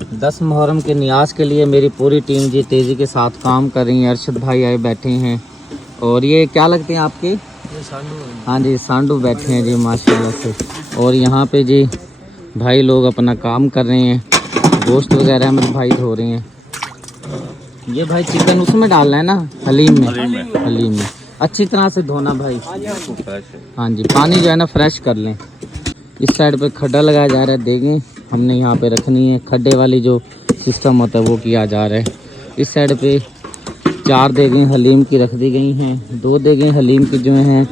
10 मुहर्रम के नियाज के लिए मेरी पूरी टीम जी तेज़ी के साथ काम कर रही है। अरशद भाई आए बैठे हैं और ये क्या लगते हैं आपके? ये सांडू है। हाँ जी, सांडू बैठे हैं जी माशाल्लाह से। और यहाँ पे जी भाई लोग अपना काम कर रहे हैं, गोश्त वगैरह अहमद भाई धो रहे हैं। ये भाई चिकन उसमें डालना है ना, हलीम में अच्छी तरह से धोना भाई। हाँ जी, पानी जो है ना फ्रेश कर लें। इस साइड पे खड्डा लगाया जा रहा है, देखें हमने यहाँ पे रखनी है, खड्डे वाली जो सिस्टम होता है वो किया जा रहा है। इस साइड पे 4 देगें हलीम की रख दी गई हैं। 2 देगें हलीम की जो हैं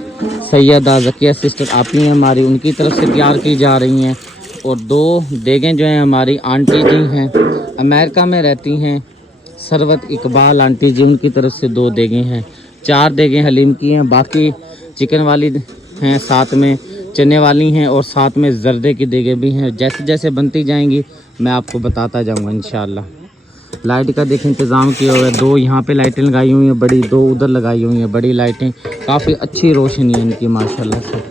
सैयदा ज़किया सिस्टर आपी हैं हमारी, उनकी तरफ से तैयार की जा रही हैं। और 2 देगें जो हैं हमारी आंटी जी हैं, अमेरिका में रहती हैं, सरवत इकबाल आंटी जी, उनकी तरफ से 2 देगें हैं। 4 देगें हलीम की हैं, बाकी चिकन वाली हैं, साथ में चने वाली हैं और साथ में जर्दे की देगें भी हैं। जैसे जैसे बनती जाएंगी मैं आपको बताता जाऊंगा इंशाल्लाह। लाइट का देखें इंतज़ाम किया हुआ है, 2 यहाँ पे लाइटें लगाई हुई हैं बड़ी, 2 उधर लगाई हुई हैं बड़ी लाइटें। काफ़ी अच्छी रोशनी है इनकी माशाल्लाह से।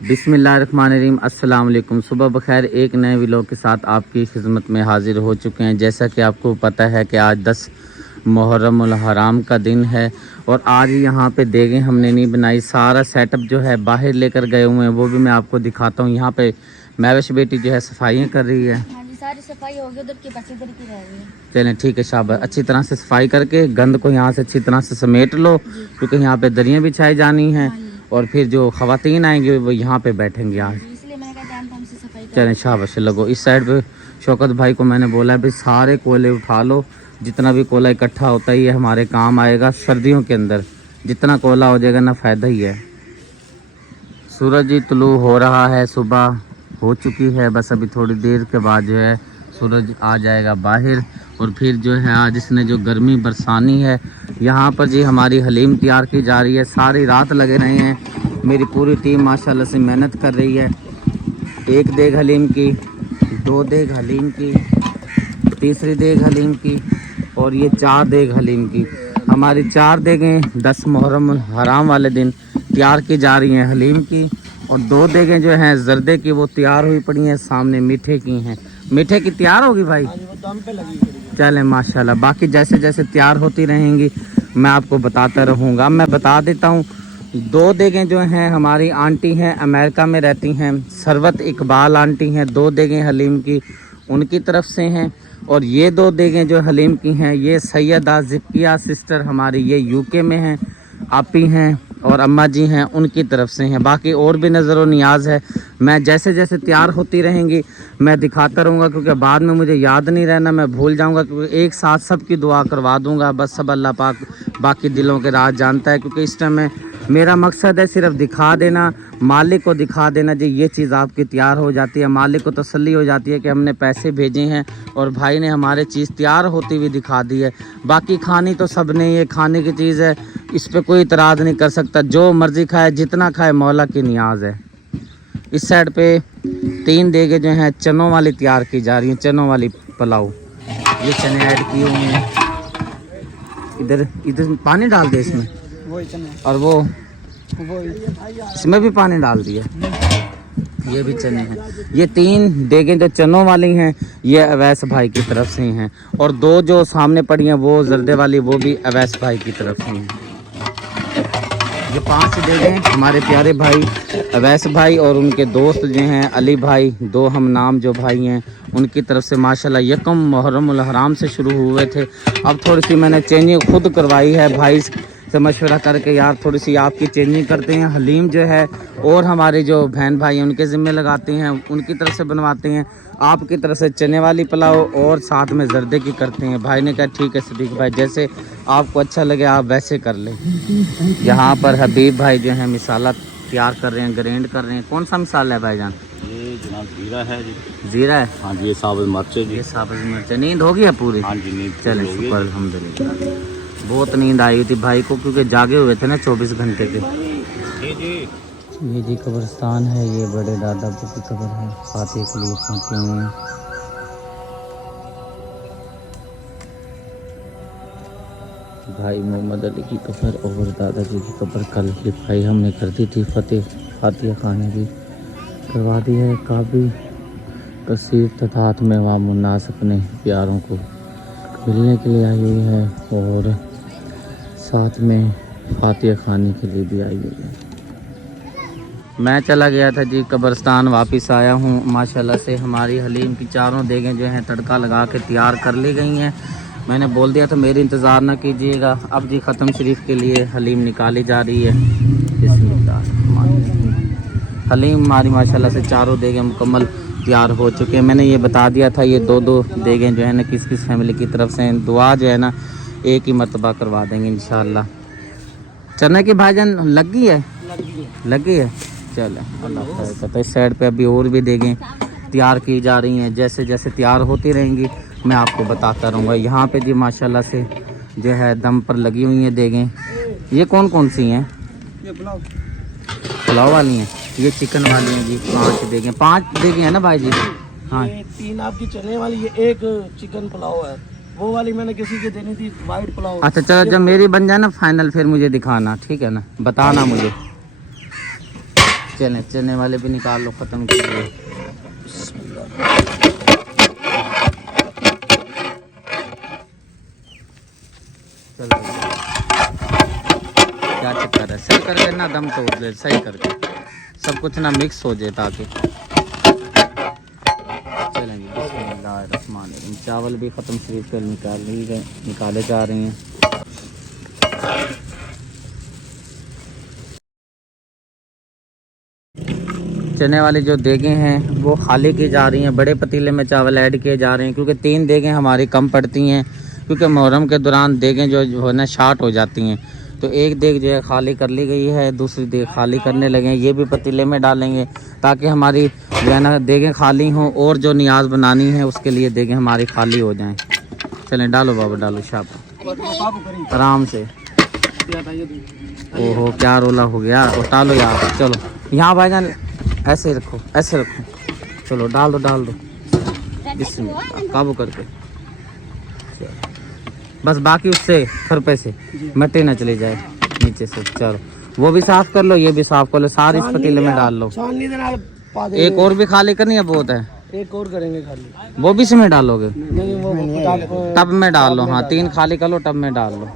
बिस्मिल्लाहिर्रहमानिर्रहीम, अस्सलाम वालेकुम। सुबह बखैर, एक नए व्लॉग के साथ आपकी खिदमत में हाजिर हो चुके हैं। जैसा कि आपको पता है कि आज 10 मुहर्रम उल हराम का दिन है और आज यहाँ पे देगें हमने नहीं बनाई, सारा सेटअप जो है बाहर लेकर गए हुए हैं, वो भी मैं आपको दिखाता हूँ। यहाँ पे महविश बेटी जो है सफाइयाँ कर रही है। हाँ जी, सारी सफाई होगी, उधर की बस इधर की रह गई है। चलें ठीक है, शाबाश। अच्छी तरह से सफाई करके गंद को यहाँ से अच्छी तरह से समेट लो, क्योंकि यहाँ पे दरियाँ बिछाई जानी हैं और फिर जो खवातीन आएंगी वो यहाँ पे बैठेंगी आज, इसलिए मैंने कहा जान हमसे सफाई चलें शाबाश लगो। इस साइड पे शौकत भाई को मैंने बोला है भाई सारे कोयले उठा लो, जितना भी कोयला इकट्ठा होता है ये हमारे काम आएगा सर्दियों के अंदर। जितना कोयला हो जाएगा ना फ़ायदा ही है। सूरज ही तुलू हो रहा है, सुबह हो चुकी है, बस अभी थोड़ी देर के बाद जो है सूरज आ जाएगा बाहर। और फिर जो है आज इसने जो गर्मी बरसानी है, यहाँ पर जी हमारी हलीम तैयार की जा रही है। सारी रात लगे रहे हैं, मेरी पूरी टीम माशाल्लाह से मेहनत कर रही है। 1 देग हलीम की, 2 देग हलीम की, तीसरी देग हलीम की और ये 4 देग हलीम की। हमारी 4 देगें 10 मुहर्रम हराम वाले दिन तैयार की जा रही हैं हलीम की, और 2 देगें जो हैं जर्दे की वो तैयार हुई पड़ी हैं, सामने मीठे की हैं। मीठे की तैयार होगी भाई, चलें माशाल्लाह। बाकी जैसे जैसे तैयार होती रहेंगी मैं आपको बताता रहूँगा। मैं बता देता हूँ, 2 देगें जो हैं हमारी आंटी हैं, अमेरिका में रहती हैं, सरवत इकबाल आंटी हैं। 2 देगें हलीम की उनकी तरफ से हैं और ये 2 देगें जो हलीम की हैं ये सैयदा ज़किया सिस्टर हमारी, ये यूके में हैं, आपी हैं और अम्मा जी हैं, उनकी तरफ से हैं। बाकी और भी नज़र और नियाज है, मैं जैसे जैसे तैयार होती रहेंगी मैं दिखाता रहूँगा, क्योंकि बाद में मुझे याद नहीं रहना, मैं भूल जाऊँगा। क्योंकि एक साथ सबकी दुआ करवा दूँगा, बस सब अल्लाह पाक बाकी दिलों के राज जानता है। क्योंकि इस टाइम में मेरा मकसद है सिर्फ दिखा देना, मालिक को दिखा देना जी ये चीज़ आपकी तैयार हो जाती है, मालिक को तसल्ली हो जाती है कि हमने पैसे भेजे हैं और भाई ने हमारे चीज़ तैयार होती हुई दिखा दी है। बाकी खानी तो सब ने, ये खाने की चीज़ है, इस पर कोई इतराज़ नहीं कर सकता, जो मर्ज़ी खाए जितना खाए मौला की नियाज है। इस साइड पे 3 देगे जो हैं चनों वाली तैयार की जा रही हैं, चनों वाली पुलाव, ये चने ऐड किए हुए हैं। इधर इधर पानी डाल दे इसमें, और वो इसमें भी पानी डाल दिया। ये भी चने हैं। ये 3 देगें जो चनों वाली हैं ये अवैस भाई की तरफ से हैं, और 2 जो सामने पड़ी हैं वो जर्दे वाली, वो भी अवैस भाई की तरफ से हैं। ये 5 देगें हमारे प्यारे भाई अवैस भाई और उनके दोस्त जो हैं अली भाई, 2 हम नाम जो भाई हैं, उनकी तरफ से माशाल्लाह यकम मुहर्रम उल हराम से शुरू हुए थे। अब थोड़ी सी मैंने चेंजिंग खुद करवाई है भाई से मशवरा करके, यार थोड़ी सी आपकी चेंजिंग करते हैं। हलीम जो है और हमारे जो बहन भाई हैं उनके ज़िम्मे लगाते हैं, उनकी तरफ से बनवाते हैं। आपकी तरफ से चने वाली पुलाव और साथ में जर्दे की करते हैं। भाई ने कहा ठीक है सदीक भाई, जैसे आपको अच्छा लगे आप वैसे कर लें। यहाँ पर हबीब भाई जो है मिसाला तैयार कर रहे हैं, ग्राइंड कर रहे हैं। कौन सा मिसाला है भाईजान? ये जनाब जीरा है जी। जीरा है? हाँ जी, ये साबुत मिर्च है जी। ये साबुत मिर्च। नींद होगी है पूरी? हाँ जी, नींद चलें शुक्र अल्हम्दुलिल्लाह। बहुत नींद आई थी भाई को, क्योंकि जागे हुए थे ना 24 घंटे के। ये जी कब्रिस्तान है, ये बड़े दादा की कब्र है, फातिह के लिए पहुँचे हुए हैं। भाई मोहम्मद अली की कब्र और दादाजी की कब्र कल लिपाई हमने कर दी थी, फातिहा खाने की। करवा दी है काफ़ी तस्वीर तथा हाथ में वहाँ मुन्नास अपने प्यारों को मिलने के लिए आई हुई है और साथ में फातिहा खाने के लिए भी आई हुई है। मैं चला गया था जी कब्रिस्तान, वापस आया हूँ। माशाल्लाह से हमारी हलीम की चारों देगें जो हैं तड़का लगा के तैयार कर ली गई हैं। मैंने बोल दिया था मेरी इंतज़ार ना कीजिएगा। अब जी ख़त्म शरीफ के लिए हलीम निकाली जा रही है। हलीम हमारी माशाल्लाह से चारों देगें मुकम्मल तैयार हो चुके हैं। मैंने ये बता दिया था ये दो दो देगें जो है ना किस किस फैमिली की तरफ से हैं। दुआ जो है ना एक ही मरतबा करवा देंगे इंशाल्लाह। चने की भाईजान लगी है, लगी है। चले अल्लाह खैर करता है। इस साइड पे अभी और भी देगें तैयार की जा रही हैं। जैसे जैसे तैयार होती रहेंगी मैं आपको बताता रहूँगा। यहाँ पे जी माशाल्लाह से जो है दम पर लगी हुई हैं देगें। ये कौन कौन सी हैं? ये पुलाव वाली हैं, ये चिकन वाली हैं जी। 5 देगें, 5 देगें हैं ना भाई जी? हाँ, ये 3 आपकी चने वाली, ये 1 चिकन पुलाव है। वो वाली मैंने किसी को देनी थी, वाइट पुलाव। अच्छा चलो जब मेरी बन जाए ना फाइनल फिर मुझे दिखाना, ठीक है ना? बताना मुझे। चने चने वाले भी निकाल लो ख़त्म कीजिए। चलो क्या चक्कर है, सही करके ना दम तोड़ दे, सही करके सब कुछ ना मिक्स हो जाए ताकि। चलेंगे बिस्मिल्लाहिर्रहमानिर्रहीम। चावल भी ख़त्म शरीफ कर निकाले जा रहे हैं। चने वाली जो देगें हैं वो खाली की जा रही हैं। बड़े पतीले में चावल ऐड किए जा रहे हैं क्योंकि 3 देगें हमारी कम पड़ती हैं क्योंकि मुहर्रम के दौरान देगें जो है ना शार्ट हो जाती हैं। तो एक देग जो है खाली कर ली गई है, दूसरी देग खाली करने लगे हैं। ये भी पतीले में डालेंगे ताकि हमारी जो है ना देगें खाली हों और जो नियाज बनानी है उसके लिए देगें हमारी खाली हो जाएं। चलें डालो बाबा डालो, शाबाश आराम से। ओहो क्या रोला हो गया, उठा लो यार। चलो यहाँ भाईजान ऐसे रखो, ऐसे रखो। चलो डाल दो बिस्मिल्लाह, काबू करके। बस बाकी उससे खरपे से मिट्टी ना चली जाए नीचे से। चलो वो भी साफ कर लो, ये भी साफ कर लो, सारी इस पतीले में डाल लो। एक और भी खाली करनी है, बहुत है। एक और करेंगे खाली। वो भी इसमें डालोगे? नहीं वो टब में डाल लो। हाँ 3 खाली कर लो, टब में डाल लो।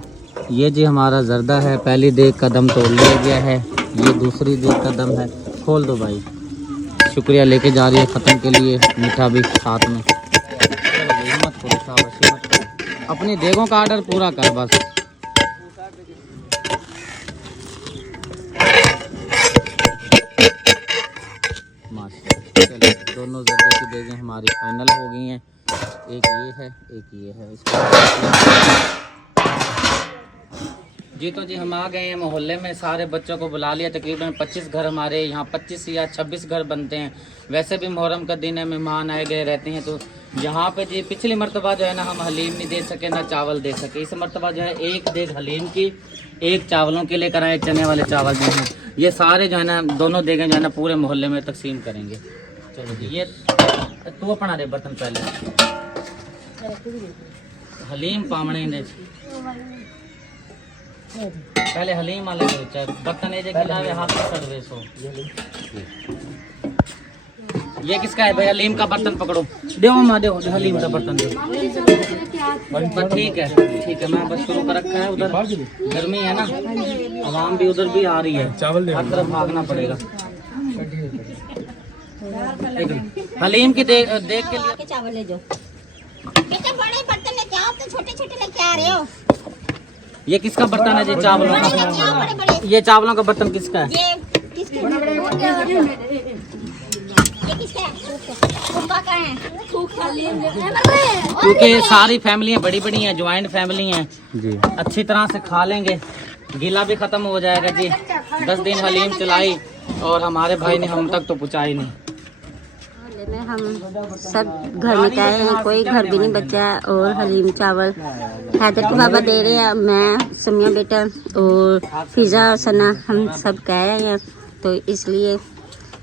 ये जी हमारा जर्दा है, पहली देग का दम तोड़ लिया गया है। ये दूसरी देग का दम है। खोल दो भाई, शुक्रिया लेके जा रही है ख़त्म के लिए, मीठा भी साथ में। चलो हिम्मत करो, शाबाश हिम्मत करो। अपनी देगों का आर्डर पूरा कर बस। माशाल्लाह। चलो दोनों जर्दे की देगें हमारी फाइनल हो गई हैं। एक ये है, एक ये है। इसको जी तो जी हम आ गए हैं मोहल्ले में, सारे बच्चों को बुला लिया। तकरीबन 25 घर हमारे यहाँ 25 या 26 घर बनते हैं। वैसे भी मुहर्रम का दिन है, मेहमान आए गए रहते हैं। तो यहाँ पे जी पिछली मरतबा जो है ना हम हलीम नहीं दे सके ना चावल दे सके। इस मरतबा जो है 1 देग हलीम की, 1 चावलों के लेकर आए। चने वाले चावल जो हैं ये सारे जो है ना दोनों देगें जो है ना पूरे मोहल्ले में तकसीम करेंगे। चलो जी ये तू अपना दे बर्तन पहले। हलीम पामने ने पहले हलीम वाले बर्तन हाथ सर्वे सो। ये किसका है भाई? हलीम का बर्तन पकड़ो, दो माँ दो हलीम का बर्तन दो। ठीक है मैं बस शुरू कर रखा है। उधर गर्मी है ना, आवाम भी उधर भी आ रही है, चावल हर तरफ भागना पड़ेगा। हलीम की देख के लिए चावल ले जाओ। बेटा बड़े बर्तन लेके आओ, तो छोटे छोटे लेके आ रहे हो। ये किसका बर्तन है जी? चावलों का। ये चावलों का बर्तन किसका है? ये किसका है? क्योंकि सारी फैमिलियाँ बड़ी बड़ी हैं, ज्वाइंट फैमिली हैं जी। अच्छी तरह से खा लेंगे, गीला भी खत्म हो जाएगा जी। 10 दिन हलीम चलाई और हमारे भाई ने हम तक तो पहुँचाई नहीं। में हम सब घर में आए हैं, कोई घर भी नहीं बचा। और हलीम चावल हैदर के बाबा दे रहे हैं, मैं समिया बेटा और फिजा सना हम सब कहे हैं, तो इसलिए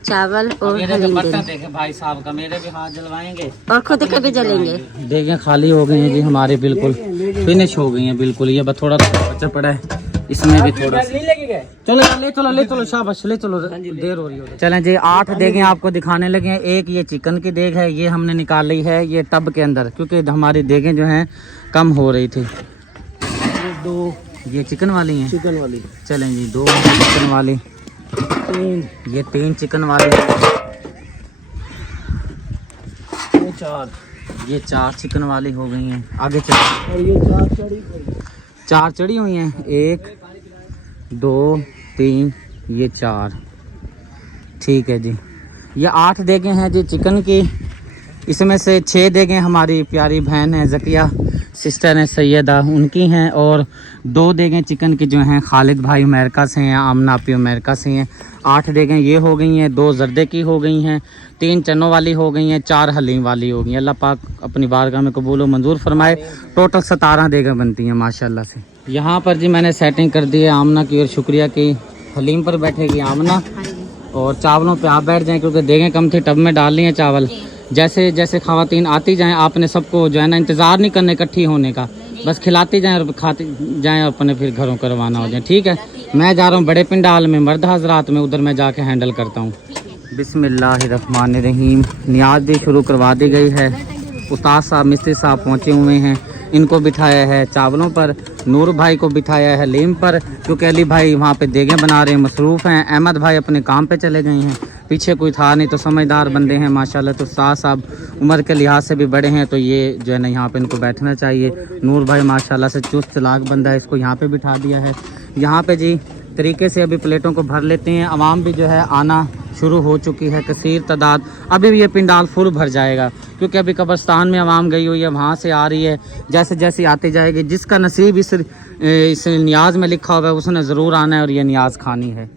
चावल और हलीम दे रहे हैं। भाई साहब का मेरे भी हाथ जलवाएंगे और खुद के भी जलेंगे। देखें खाली हो गई हैं जी हमारी, बिल्कुल फिनिश हो गई हैं बिल्कुल। ये बस थोड़ा बचा पड़ा है, इसमें भी थोड़ा चलो ले चलो शाबाश ले चलो, देर हो रही है। चलें जी, 8 देगें आपको दिखाने लगे हैं। एक ये चिकन की देग है, ये हमने निकाल ली है ये टब के अंदर, क्योंकि हमारी देगें जो हैं कम हो रही थी। 2 ये चिकन वाली हैं, चिकन वाली, चलें जी 2 चिकन वाली, 3, ये 3 चिकन वाली, ये 4 ये 4 चिकन वाली हो गई हैं। आगे चलो, और ये 4 चढ़ी। 4 चढ़ी हुई हैं, 1 2 3 ये 4, ठीक है जी। ये 8 देगें हैं जी चिकन की, इसमें से 6 देगें हमारी प्यारी बहन है ज़किया सिस्टर हैं सैयदा उनकी हैं, और 2 देगें चिकन की जो हैं खालिद भाई अमेरिका से हैं, आमना आपी अमेरिका से हैं। 8 देगें ये हो गई हैं, 2 जर्दे की हो गई हैं, 3 चनों वाली हो गई हैं, 4 हलीम वाली हो गई हैं। अल्लाह पाक अपनी बारगाह में कबूल व मंजूर फरमाए। टोटल 17 देगें बनती हैं माशाल्लाह से। यहाँ पर जी मैंने सेटिंग कर दी है आमना की, और शुक्रिया की। हलीम पर बैठेगी आमना और चावलों पे आप बैठ जाएं, क्योंकि देगें कम थी, टब में डाल लिए चावल। जैसे जैसे खवातीन आती जाएं, आपने सबको जो है ना इंतज़ार नहीं करने इकट्ठी होने का, बस खिलाती जाएं और खाती जाएं, अपने फिर घरों को रवाना हो जाएं, ठीक है। मैं जा रहा हूँ बड़े पिंडाल में मर्द हजरात में, उधर मैं जाके हैंडल करता हूँ। बिस्मिल्लाहिर्रहमानिर्रहीम। नियाज भी शुरू करवा दी गई है। उस्ताद साहब मिस्त्री साहब पहुँचे हुए हैं, इनको बिठाया है चावलों पर, नूर भाई को बिठाया है हलीम पर, क्योंकि अली भाई वहाँ पे देगें बना रहे हैं, मसरूफ़ हैं। अहमद भाई अपने काम पे चले गए हैं, पीछे कोई था नहीं, तो समझदार बंदे हैं माशाल्लाह। तो उस्ताद साहब उम्र के लिहाज से भी बड़े हैं, तो ये जो है ना यहाँ पे इनको बैठना चाहिए। नूर भाई माशाल्लाह से चुस्त चालाक बंदा है, इसको यहाँ पे बिठा दिया है। यहाँ पे जी तरीके से अभी प्लेटों को भर लेते हैं। आवाम भी जो है आना शुरू हो चुकी है, कसीर तादाद। अभी भी ये पिंडाल फुल भर जाएगा, क्योंकि अभी कब्रस्तान में आवाम गई हुई है, वहाँ से आ रही है। जैसे जैसे आती जाएगी, जिसका नसीब इस नियाज में लिखा हुआ है उसने ज़रूर आना है और ये नियाज खानी है।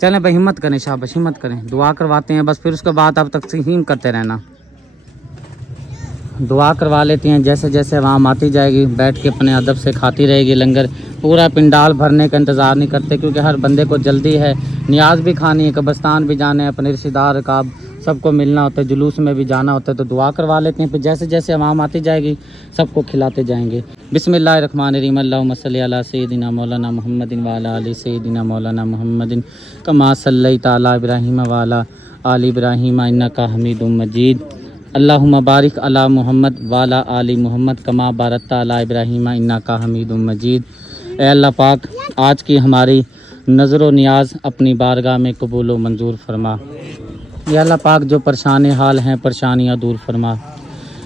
चलें भाई, हिम्मत करें, शाबाश हिम्मत करें, दुआ करवाते हैं बस, फिर उसके बाद आप तकसीम करते रहना। दुआ करवा लेते हैं, जैसे जैसे आवाम आती जाएगी बैठ के अपने अदब से खाती रहेगी लंगर। पूरा पिंडाल भरने का इंतज़ार नहीं करते, क्योंकि हर बंदे को जल्दी है, नियाज भी खानी है, कब्रस्तान भी जाना है, अपने रिश्तेदार का सबको मिलना होता है, जुलूस में भी जाना होता है। तो दुआ करवा लेते हैं, फिर जैसे जैसे आवाम आती जाएगी सबको खिलाते जाएंगे। बिस्मिल्लाहिर्रहमानिर्रहीम। अल्लाहुम्मा सल्ली अला सय्यदिना मौलाना मुहम्मदिन व अला आलि सय्यदिना मौलाना मुहम्मदिन कमा सल्लैता अला इब्राहीम व अला आलि इब्राहीम इन्नका हमीदुम मजीद। अल्लाहुम्मा बारिक अला मुहम्मद व अला आलि मुहम्मद कमा बारकता अला इब्राहीम इन्नका हमीदुम मजीद। ए अल्लाह पाक, आज की हमारी नज़र व नियाज अपनी बारगाह में कबूल व मंजूर फरमा। या अल्लाह पाक, जो परेशान हाल हैं परेशानियाँ दूर फरमा।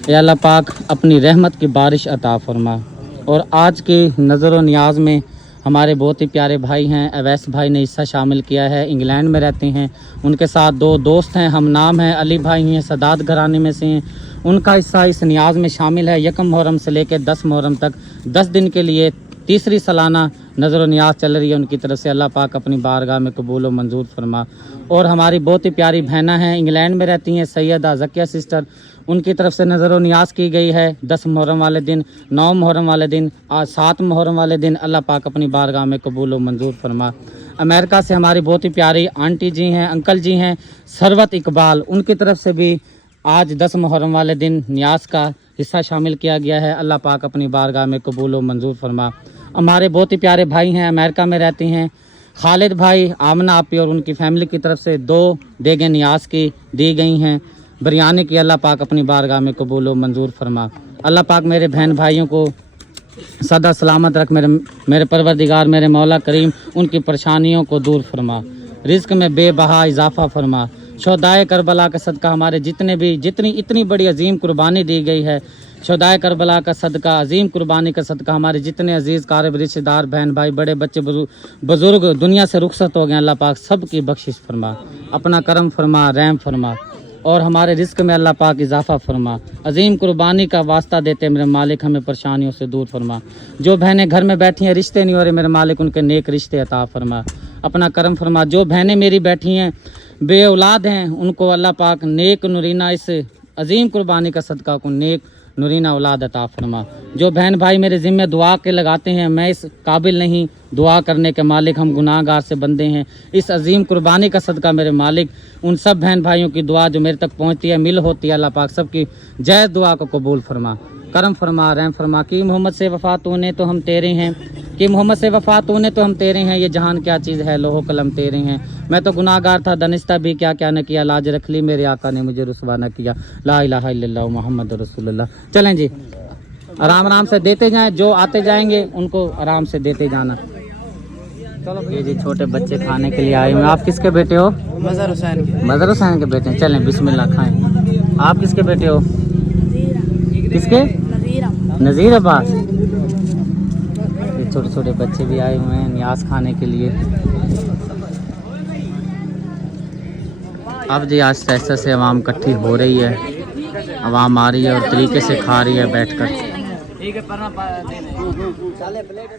या अल्लाह पाक, अपनी रहमत की बारिश अता फरमा। और आज की नज़र व नियाज में हमारे बहुत ही प्यारे भाई हैं, अवैस भाई ने हिस्सा शामिल किया है, इंग्लैंड में रहते हैं। उनके साथ 2 दोस्त हैं, हम नाम हैं, अली भाई हैं, सदात घराने में से हैं। उनका हिस्सा इस नियाज में शामिल है। 1 मुहर्रम से लेकर 10 मुहर्रम तक 10 दिन के लिए तीसरी सालाना नज़र व नियाज चल रही है उनकी तरफ से। अल्लाह पाक अपनी बारगाह में कबूल व मंजूर फरमा। और हमारी बहुत ही प्यारी बहना हैं, इंग्लैंड में रहती हैं, सैयदा ज़किया सिस्टर, उनकी तरफ से नज़र व नियाज की गई है 10 मुहर्रम वाले दिन, 9 मुहर्रम वाले दिन, आज 7 मुहर्रम वाले दिन। अल्लाह पाक अपनी बारगाह में कबूल व मंजूर फरमा। अमेरिका से हमारी बहुत ही प्यारी आंटी जी हैं, अंकल जी हैं, सरवत इकबाल, उनकी तरफ से भी आज 10 मुहर्रम वाले दिन नियाज का हिस्सा शामिल किया गया है। अल्लाह पाक अपनी बारगाह में कबूल व मंजूर फरमा। हमारे बहुत ही प्यारे भाई हैं, अमेरिका में रहते हैं, खालिद भाई, आमना आपी और उनकी फैमिली की तरफ से 2 देगें नियाज की दी गई हैं बिरयानी की। अल्लाह पाक अपनी बारगाह में कबूल व मंजूर फरमा। अल्लाह पाक मेरे बहन भाइयों को सदा सलामत रख, मेरे परवरदिगार, मेरे मौला करीम उनकी परेशानियों को दूर फरमा, रिज़्क़ में बेबहा इजाफ़ा फरमा। शोहदाए करबला का सदका हमारे जितनी इतनी बड़ी अजीम कुर्बानी दी गई है, शोहदाए करबला का सदका, अजीम कुर्बानी का सदका हमारे जितने अजीज़ कारब रिश्तेदार, बहन भाई, बड़े बच्चे, बुजुर्ग दुनिया से रुखसत हो गए, अल्लाह पाक सब की बख्शिश फरमा, अपना करम फरमा, रहम फरमा, और हमारे रिज़्क़ में अल्लाह पाक इजाफ़ा फरमा। अजीम कुर्बानी का वास्ता देते मेरे मालिक हमें परेशानियों से दूर फरमा। जो बहनें घर में बैठी हैं, रिश्ते नहीं हो रहे, मेरे मालिक उनके नेक रिश्ते अता फरमा, अपना करम फरमा। जो बहनें मेरी बैठी हैं बे औलाद हैं, उनको अल्लाह पाक नेक नुरीना, इस अजीम कुर्बानी का सदका को नेक नुरीना औलाद अता फरमा। जो बहन भाई मेरे ज़िम्मे दुआ के लगाते हैं, मैं इस काबिल नहीं दुआ करने के मालिक, हम गुनाहगार से बंदे हैं, इस अजीम कुर्बानी का सदका मेरे मालिक उन सब बहन भाइयों की दुआ जो मेरे तक पहुँचती है, मिल होती है, अल्लाह पाक सबकी जायज़ दुआ को कबूल फरमा। करम फरमा रहे हैं। फरमा कि मोहम्मद से वफा तूने तो हम तेरे हैं, कि मोहम्मद से वफा तूने तो हम तेरे हैं, ये जहान क्या चीज़ है लोहो कलम तेरे हैं। मैं तो गुनाहगार था दनिस्ता भी क्या क्या न किया, लाज रख ली मेरे आका ने मुझे रुसवा न किया, ला इलाहा इल्लल्लाह मोहम्मद रसूलुल्लाह। चलें जी, आराम आराम से देते जाएं, जो आते जाएंगे उनको आराम से देते जाना। चलो ये जी छोटे बच्चे खाने के लिए आए हुए हैं। आप किसके बेटे हो? मज़हर हुसैन के। मज़हर हुसैन के बेटे हैं। चलें बिस्मिल्लाह खाएं। आप किसके बेटे हो? किसके? नज़ीर अब्बास। ये छोटे छोटे बच्चे भी आए हुए हैं न्याज खाने के लिए। अब जी आहिस्ता आहिस्ता से आवाम इकट्ठी हो रही है, आवाम आ रही है और तरीके से खा रही है बैठकर।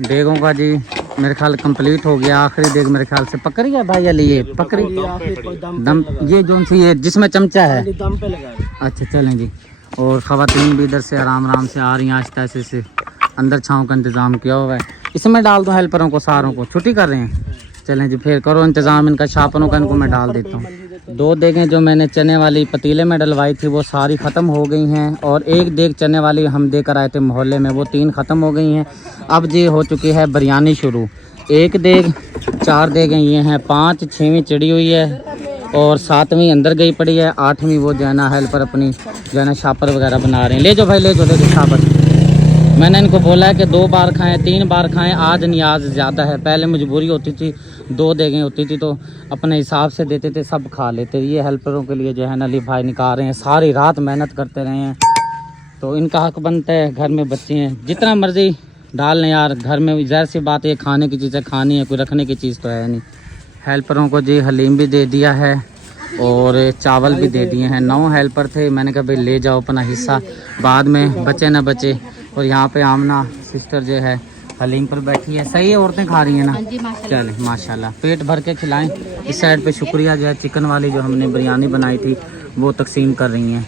देगों का जी मेरे ख्याल कंप्लीट हो गया। आखिरी देग मेरे ख्याल से पक रही है भाई अली, ये पक रही दम, ये जो सी है जिसमें चमचा है। दम पे लगा। अच्छा चलें जी। और ख़वातीन भी इधर से आराम आराम से आ रही हैं आहिस्ता आहिस्ता से। अंदर छाँव का इंतज़ाम किया हुआ है, इसमें डाल दो हेल्परों को, सारों को छुट्टी कर रहे हैं। चलें जी फिर करो इंतज़ाम इनका, शापरों का इनको मैं डाल देता हूँ। 2 देगें जो मैंने चने वाली पतीले में डलवाई थी वो सारी ख़त्म हो गई हैं, और 1 देग चने वाली हम देकर आए थे मोहल्ले में, वो 3 ख़त्म हो गई हैं। अब जी हो चुकी है बिरयानी शुरू। 1 देग, 4 देगें ये हैं, 5, 6वीं चढ़ी हुई है और 7वीं अंदर गई पड़ी है, 8वीं वो जो है ना हेल्पर अपनी जो है ना शापर वगैरह बना रहे हैं। ले जाओ भाई ले जाओ शापर। मैंने इनको बोला है कि 2 बार खाएं 3 बार खाएं, आज नियाज ज़्यादा है। पहले मजबूरी होती थी 2 देगें होती थी तो अपने हिसाब से देते थे, सब खा लेते। ये हेल्परों के लिए जो है ना अली भाई निकाल रहे हैं, सारी रात मेहनत करते रहे हैं तो इनका हक बनता है। घर में बच्चे हैं जितना मर्जी डाल लें यार, घर में ज़ाहिर सी बात है खाने की चीज़ें खानी है, कोई रखने की चीज़ तो है नहीं। हेल्परों को जी हलीम भी दे दिया है और चावल भी दे दिए हैं। 9 हेल्पर थे, मैंने कहा भाई ले जाओ अपना हिस्सा, बाद में बचे ना बचे। और यहाँ पे आमना सिस्टर जो है हलीम पर बैठी है। सही है, औरतें खा रही हैं ना? चले माशाल्लाह, पेट भर के खिलाएं। इस साइड पे शुक्रिया जो है चिकन वाली जो हमने बिरयानी बनाई थी वो तकसीम कर रही हैं।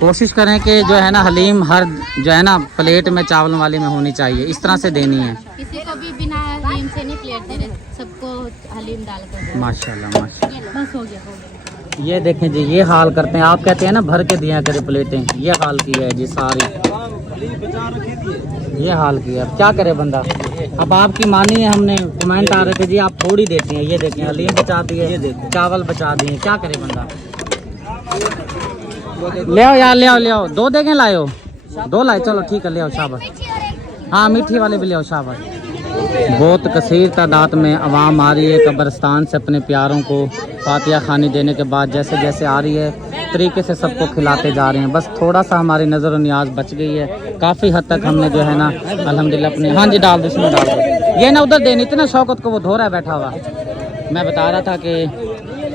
कोशिश करें कि जो है ना हलीम हर जो है ना प्लेट में चावल वाली में होनी चाहिए, इस तरह से देनी है। किसी को भी बिना हलीम से नहीं प्लेट दे रहे, सबको हलीम डालकर। माशाल्लाह माशाल्लाह। बस हो गया। ये देखें जी, ये हाल करते हैं। आप कहते हैं ना भर के दिया करे प्लेटें, ये हाल की है जी सारी, ये हाल की है। अब क्या करे बंदा, अब आपकी मानी है। हमने कमेंट आ रहे थे जी आप थोड़ी देती हैं, ये देखें हलीम बचा दिए, चावल बचा दिए, क्या करे बंदा। ले आओ यार, ले आओ ले आओ। 2 देंगे लाए हो? 2 लाए, चलो ठीक है ले आओ शाबाश। हाँ मीठी वाले भी ले आओ शाबाश। बहुत कसीर तादाद में आवाम आ रही है कब्रिस्तान से अपने प्यारों को फातिहा खानी देने के बाद। जैसे जैसे आ रही है तरीके से सबको खिलाते जा रहे हैं। बस थोड़ा सा हमारी नज़र और नियाज बच गई है, काफ़ी हद तक हमने जो है ना अल्हम्दुलिल्लाह अपने। हाँ जी डाल दो, इसमें डाल दो। ये ना उधर देनी इतना शौकत को वो धो रहा है बैठा हुआ। मैं बता रहा था कि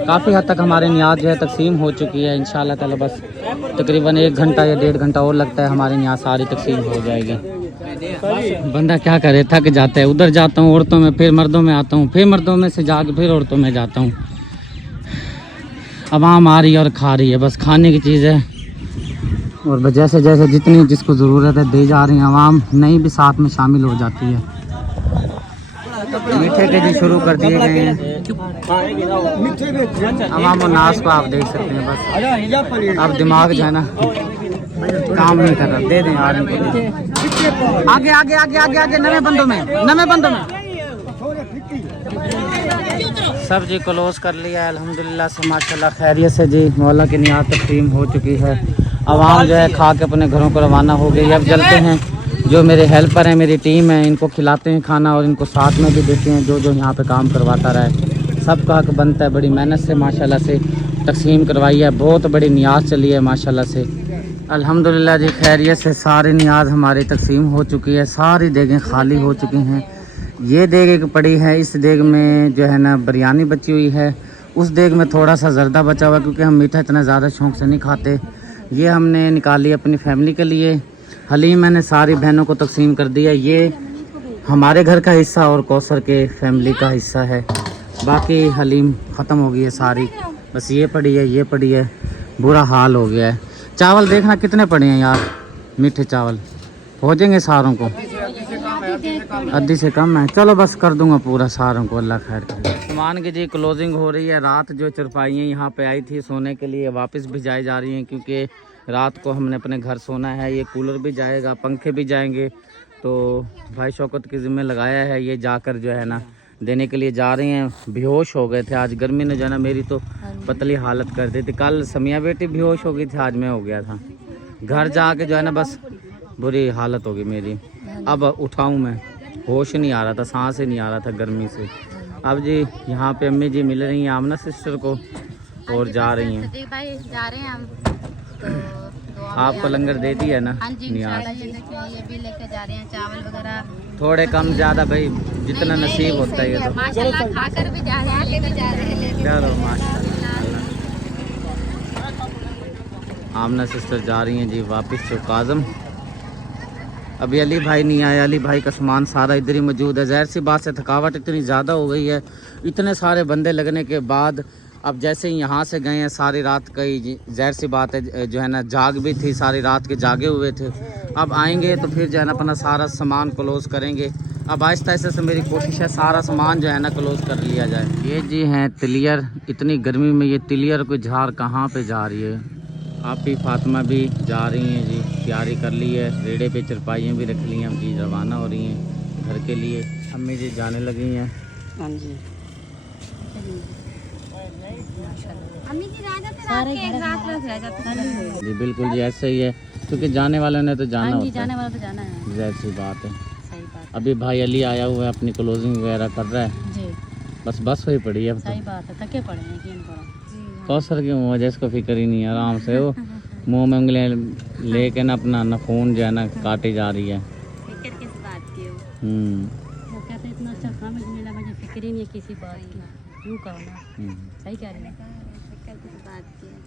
काफ़ी हद तक हमारे नियाज जो है तकसीम हो चुकी है। इंशाल्लाह ताला बस तकरीबन 1 घंटा या 1.5 घंटा और लगता है, हमारे नियाज सारी तकसीम हो जाएगी। बंदा क्या करे, थक जाता है। उधर जाता हूँ औरतों में, फिर मर्दों में आता हूँ, फिर मर्दों में से जाके फिर औरतों में जाता हूँ। आवाम आ रही है और खा रही है, बस खाने की चीज़ है। और जैसे जैसे जितनी जिसको ज़रूरत है दे जा रही हैं। आवाम नहीं भी साथ में शामिल हो जाती है। मीठे के जी शुरू कर दिए गए हैं। आवाम और नाश को आप देख सकते हैं। बस अब दिमाग जो है ना काम नहीं कर रहा। दे दें यार इनको। आगे आगे आगे आगे आगे नवे बंदों में, नवे बंदों में। सब जी क्लोज कर लिया है अल्हम्दुलिल्लाह से माशाल्लाह खैरियत से जी। मौला की नियात तकसीम हो चुकी है। आवाम जो है खा के अपने घरों को रवाना हो गई। अब चलते हैं, जो मेरे हेल्पर हैं मेरी टीम है इनको खिलाते हैं खाना और इनको साथ में भी देते हैं जो जो यहाँ पे काम करवाता रहे। सबका हक बनता है। बड़ी मेहनत से माशाल्लाह से तकसीम करवाई है, बहुत बड़ी नियाज चली है माशाल्लाह से। अल्हम्दुलिल्लाह जी खैरियत से सारी नियाज हमारी तकसीम हो चुकी है। सारी देगें खाली हो चुकी हैं। ये देग एक पड़ी है, इस देग में जो है ना बिरयानी बची हुई है। उस देग में थोड़ा सा ज़र्दा बचा हुआ क्योंकि हम मीठा इतना ज़्यादा शौक़ से नहीं खाते। ये हमने निकाली अपनी फैमिली के लिए। हलीम मैंने सारी बहनों को तकसीम कर दिया। ये हमारे घर का हिस्सा और कौसर के फैमिली का हिस्सा है। बाकी हलीम ख़त्म हो गई है सारी, बस ये पड़ी है, ये पड़ी है। बुरा हाल हो गया है। चावल देखना कितने पड़े हैं यार, मीठे चावल हो जाएंगे सारों को, आधी से कम है। चलो बस कर दूंगा पूरा सारों को, अल्लाह खैर करे। सामान की जी क्लोजिंग हो रही है। रात जो चरपाइयाँ यहाँ पे आई थी सोने के लिए वापस भिजाई जा रही हैं क्योंकि रात को हमने अपने घर सोना है। ये कूलर भी जाएगा, पंखे भी जाएंगे। तो भाई शौकत के ज़िम्मे लगाया है, ये जाकर जो है ना देने के लिए जा रहे हैं। बेहोश हो गए थे आज, गर्मी ने जो है ना मेरी तो पतली हालत कर दी थी। कल समिया बेटी बेहोश हो गई थी, आज मैं हो गया था। घर जाके जो है ना बस बुरी हालत हो गई मेरी। अब उठाऊँ मैं, होश नहीं आ रहा था, सांस ही नहीं आ रहा था गर्मी से। अब जी यहाँ पे अम्मी जी मिल रही हैं आमना सिस्टर को और जा रही हैं। भाई जा रहे हैं हम तो आपको लंगर दे दी है ना? हाँ जी नियाज ये देखिए ये भी लेके जा रहे हैं चावल वगैरह, थोड़े कम ज़्यादा भाई जितना नसीब होता है ये तो। माशाल्लाह खाकर भी जा रहे हैं, लेके जा रहे हैं। चलो माशाल्लाह। आमना सिस्टर जा रही हैं जी वापस चौक आज़म। अभी अली भाई नहीं आया, अली भाई का सामान सारा इधर ही मौजूद है। ज़ाहिर सी बात से थकावट इतनी ज़्यादा हो गई है, इतने सारे बंदे लगने के बाद। अब जैसे ही यहाँ से गए हैं सारी रात कई, ज़ाहिर सी बात है जो है ना जाग भी थी, सारी रात के जागे हुए थे। अब आएंगे तो फिर जो है ना अपना सारा सामान क्लोज़ करेंगे। अब आहिस्ता आहिस्ता से मेरी कोशिश है सारा सामान जो है ना क्लोज़ कर लिया जाए। ये जी हैं तिलियर, इतनी गर्मी में ये तिलियर को झाड़ कहाँ पे जा रही है। आप भी फातिमा भी जा रही हैं जी, तैयारी कर ली है, रेड़े पे चरपाइयाँ भी रख ली हैं। हम जी रवाना हो रही हैं घर के लिए। अम्मी जी जाने लगी हैं। हाँ जी जी बिल्कुल जी ऐसे ही है, क्योंकि जाने वालों ने तो जाना होता है। जाने वाला तो जाना है, ज़ाहिर सी बात है। सही बात अभी भाई अली आया हुआ है, अपनी क्लोजिंग वगैरह कर रहा है। जी, बस हुई पड़ी है अब तो। सही बात है, थके पड़े हैं यकीन करो। कौसर की वजह इसको फिक्र ही नहीं है, आराम से वो मुँह में उंगलियाँ लेके ना अपना ना फ़ोन जो है ना काटी जा रही है। फिक्र किस बात की हो? हम्म वो कहते हैं इतना अच्छा खाना मिला, मुझे फिक्र ही नहीं है किसी बात की। यूँ कहो ना, सही कह रही है। फिक्र किस बात की है?